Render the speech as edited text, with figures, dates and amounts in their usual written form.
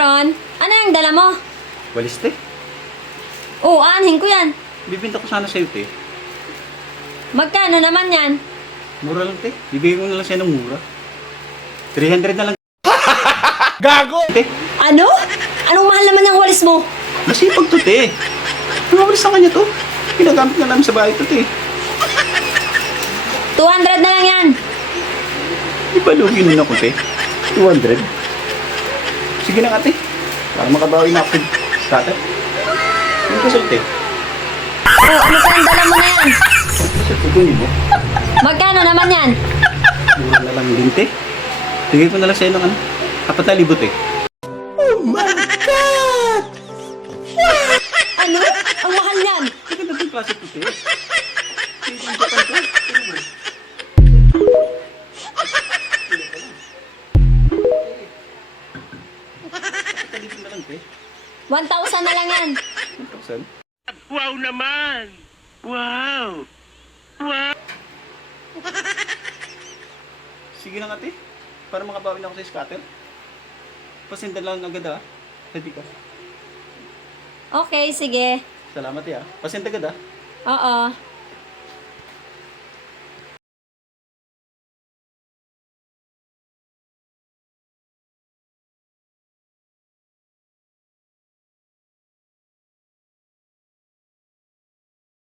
Aaron, ano yung dala mo? Walis, te. Oo, aanhin ko yan. Bibinta ko sana sa'yo, te. Magkano naman yan? Mura lang, te. Bibigyan ko na lang sa'yo ng mura. 300 na lang. Gago! Te, Ano? Anong mahal naman yung walis mo? masipag to, te. Mga walis sa kanya to. Ginagamit na namin sa bahay to, te. 200 na lang yan. Di ba lugi nun ako, te? 200. Sige na nga, te. Para makabawi na ako. Kata. Yung kasal, te. Oo, ano pa yung dala mo na yan? Kasal, kukunin mo. Magkano naman yan? Mura na lang din, te. Bigay ko na lang sa'yo ng ano. 4,000, te. Ano? Ang mahal yan. Sige na din klase to, te. Sige, yung Japan to. Ano mo? na lang, te. 1,000 na lang yan. 1,000. Wow naman! Wow! Sige na nga, te. Para makabawi na ako sa scatter. Pasindan lang agad, ha. Ready ka. Okay, sige. Salamat, ya. Pasinda agad, ha. Oo.